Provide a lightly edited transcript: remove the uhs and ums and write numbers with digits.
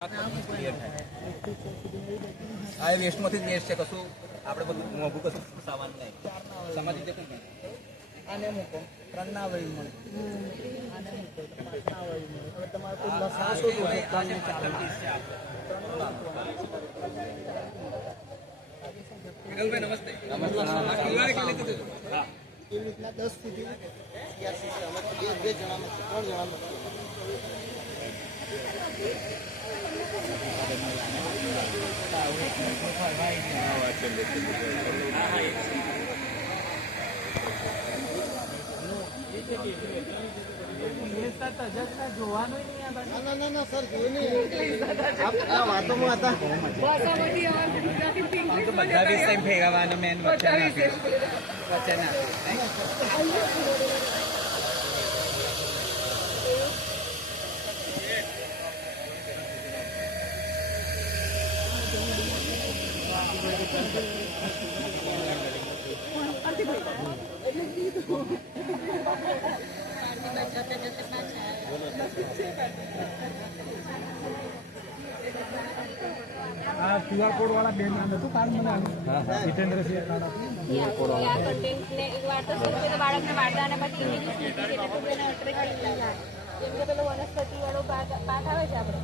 આ વેસ્ટમાંથી જ વેસ્ટ છે, કશું આપણે બધું મોંઘું કશું સામાન નહીં. સમાધિ જતું નહીં. આને મૂકો 3 ના વળી મળે, આને મૂકો 5 ના વળી મળે. હવે તમારે કોઈ લસાવ શોધવો હોય તો 3 ને 4 વિરલભાઈ નમસ્તે. એવી રીતના 10 સુધી 82 બે જણામાં 3 જણામાં જોવાનું ના સર જોઈ નહીં આ વાતોમાં હતા. બધા વિષય ફેરવવાનો મેન વચન QR કોડ વાળા બેન નામ હતું કાર્ડ મને જીતેન્દ્રસિંહ કાર્ડ બાળકને વાર્તા અને પછી જેમ કે પેલો વનસ્પતિ વાળો પાઠ આવે છે આપણે